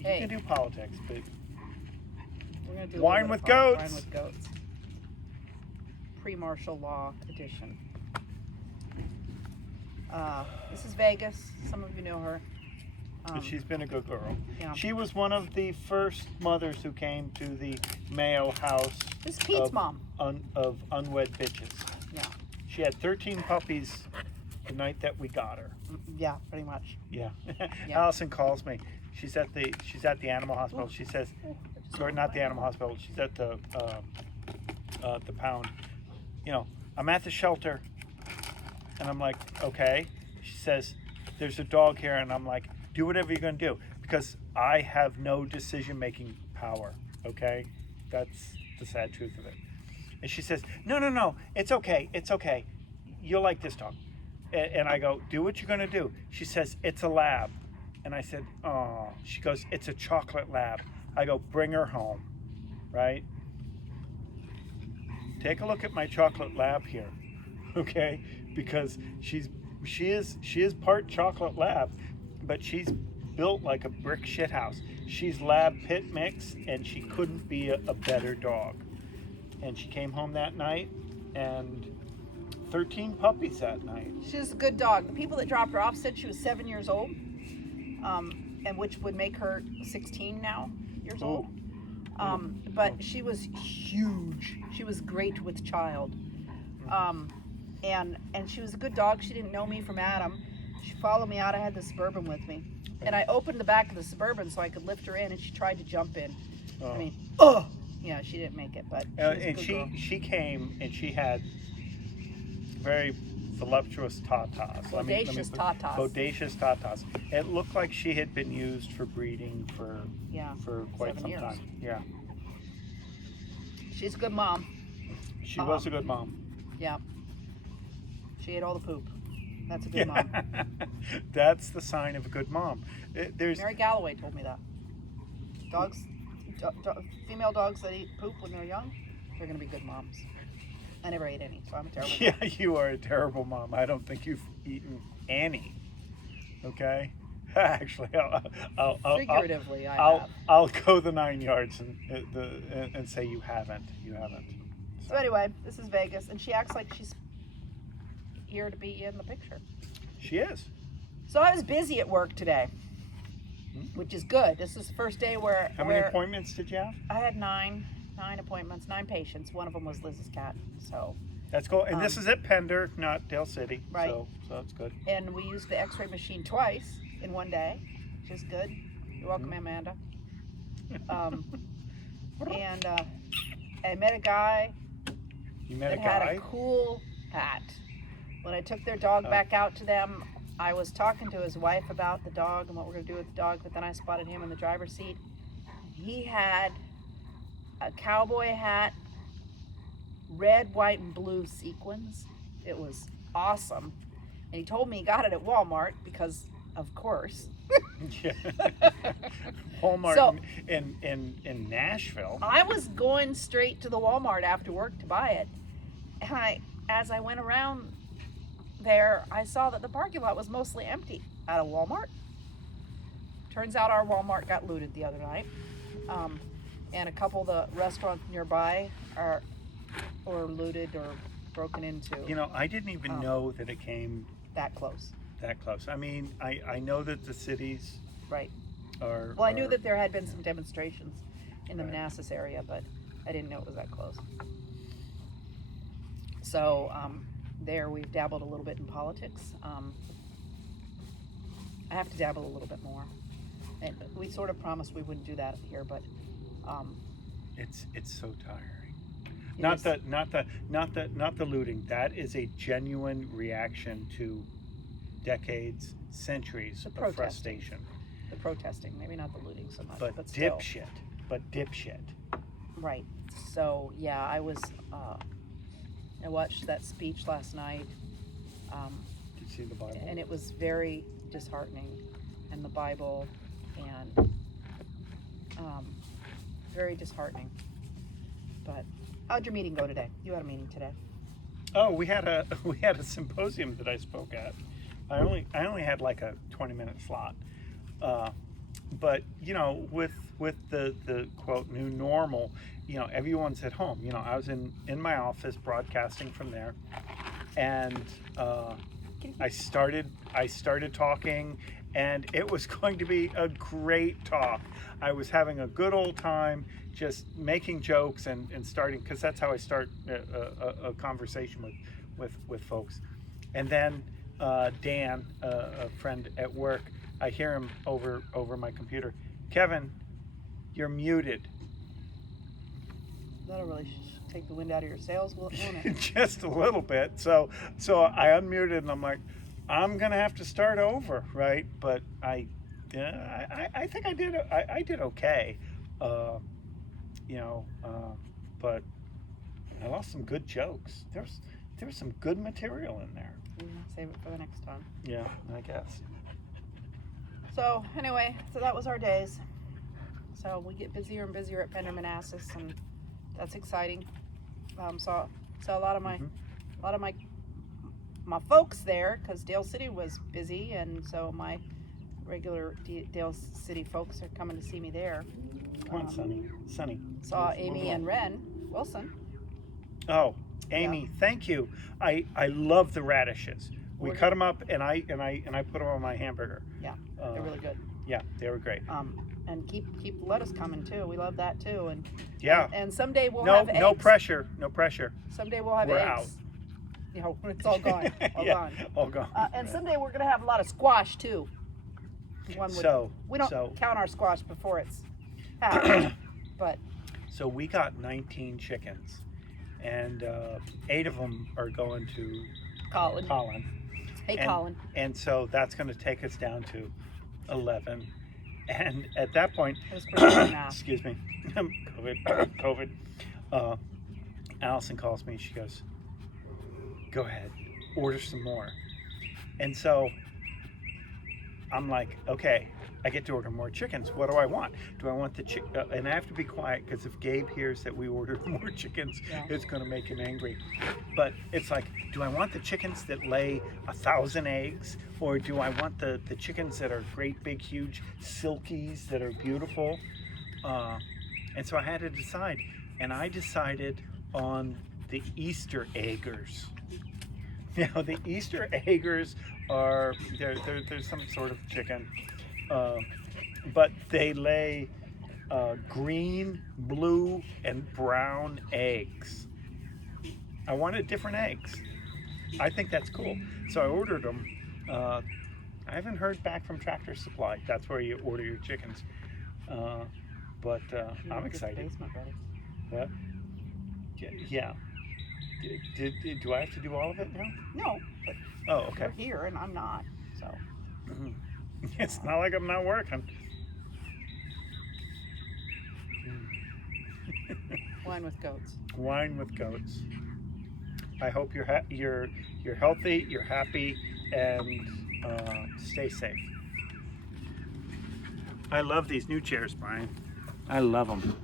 you can do politics, but we're gonna do Wine with Goats. Wine with Goats. Pre-martial law edition. This is Vegas. Some of you know her. but she's been a good girl. Yeah. She was one of the first mothers who came to the Mayo house. This is Pete's of, mom. Of unwed bitches. Yeah. She had 13 puppies the night that we got her. Yeah, pretty much. Yeah. Yeah. Allison calls me. She's at the animal hospital. She says, or not the animal hospital. She's at the pound. You know, I'm at the shelter, and I'm like, okay. She says, there's a dog here, and I'm like, do whatever you're gonna do, because I have no decision-making power. Okay, that's the sad truth of it. And she says, no, it's okay, you'll like this dog. And I go, do what you're gonna do. She says, it's a lab. And I said, oh. She goes, it's a chocolate lab. I go, bring her home, right? Take a look at my chocolate lab here, okay? Because she is part chocolate lab, but she's built like a brick shit house. She's lab pit mix, and she couldn't be a better dog. And she came home that night, and 13 puppies that night. She's a good dog. The people that dropped her off said she was 7 years old, and which would make her 16 years old. But she was huge. She was great with child. And she was a good dog. She didn't know me from Adam. She followed me out. I had the Suburban with me. And I opened the back of the Suburban so I could lift her in, and she tried to jump in. Oh. I mean, yeah, she didn't make it, but she came, and she had very voluptuous tatas. Bodacious tatas. Bodacious tatas. It looked like she had been used for breeding for quite 7 some years. time. Yeah. She's a good mom. She was a good mom. Yeah. She ate all the poop. That's a good mom. That's the sign of a good mom. Mary Galloway told me that. Dogs, female dogs that eat poop when they're young, they're going to be good moms. I never ate any, so I'm a terrible mom. Yeah, you are a terrible mom. I don't think you've eaten any. Okay? Actually, Figuratively, I have. I'll go the 9 yards and say you haven't. You haven't. So anyway, this is Vegas, and she acts like she's here to be in the picture. She is. So I was busy at work today, which is good. This is the first day where... How many appointments did you have? I had nine appointments, 9 patients. One of them was Liz's cat, so... That's cool. And this is at Pender, not Dale City. Right. So that's good. And we used the x-ray machine twice in one day, which is good. You're welcome, Amanda. And I met a guy that had a cool hat. When I took their dog back out to them, I was talking to his wife about the dog and what we're going to do with the dog, but then I spotted him in the driver's seat. He had a cowboy hat, red, white, and blue sequins. It was awesome. And he told me he got it at Walmart because, of course. Yeah. Walmart So, in Nashville. I was going straight to the Walmart after work to buy it. And as I went around there, I saw that the parking lot was mostly empty at a Walmart. Turns out our Walmart got looted the other night. And a couple of the restaurants nearby were looted or broken into. You know, I didn't even know that it came that close. That close. I mean, I know that the cities right are... Well, I knew that there had been some demonstrations in the Manassas area, but I didn't know it was that close. So there we've dabbled a little bit in politics. I have to dabble a little bit more. And we sort of promised we wouldn't do that here, but it's so tiring. Not the looting. That is a genuine reaction to decades, centuries of frustration. The protesting, maybe not the looting so much, but still. dipshit. Right. So yeah, I watched that speech last night. Did you see the Bible? And it was very disheartening, and the Bible, and very disheartening. But how'd your meeting go today? You had a meeting today. Oh, we had a symposium that I spoke at. I only had like a 20-minute slot, but you know, with the quote new normal, you know, everyone's at home. You know, I was in my office broadcasting from there, and I started talking, and it was going to be a great talk. I was having a good old time, just making jokes and starting, because that's how I start a conversation with folks. And then Dan, a friend at work, I hear him over my computer. Kevin, you're muted. That'll really take the wind out of your sails, won't it? Just a little bit. So I unmuted, and I'm like, I'm gonna have to start over, right? But I think I did okay, you know. But I lost some good jokes. There was some good material in there. Save it for the next time. Yeah, I guess. So anyway, so that was our days. So we get busier and busier at Pender Manassas, and that's exciting. Saw a lot of my folks there, because Dale City was busy, and so my regular Dale City folks are coming to see me there. Come on, Sonny. Saw Amy and Ren Wilson. Oh, Amy, thank you. I love the radishes. We cut them up, and I put them on my hamburger. Yeah, they're really good. Yeah, they were great. And keep the lettuce coming too. We love that too. And yeah. And someday we'll have eggs. No pressure. Someday we'll have we're eggs. Out. You know, it's all gone. All gone. And someday we're gonna have a lot of squash too. We don't count our squash before it's hatched, but. So we got 19 chickens, and 8 of them are going to Colin. Hey, Colin. And so that's going to take us down to 11. And at that point, excuse me, COVID. Allison calls me. She goes, "Go ahead, order some more." And so I'm like, okay, I get to order more chickens. What do I want? Do I want the and I have to be quiet, because if Gabe hears that we ordered more chickens, it's going to make him angry. But it's like, do I want the chickens that lay 1,000 eggs, or do I want the chickens that are great big huge silkies that are beautiful? And so I had to decide, and I decided on the Easter eggers. Now the Easter eggers are they're some sort of chicken, but they lay green, blue, and brown eggs. I wanted different eggs. I think that's cool, so I ordered them. I haven't heard back from Tractor Supply. That's where you order your chickens. But I'm excited. What? Yeah. Do I have to do all of it now? No, but oh, okay. you're here and I'm not, so. It's not like I'm not working. Wine with goats. Wine with goats. I hope you're healthy, you're happy, and stay safe. I love these new chairs, Brian. I love them.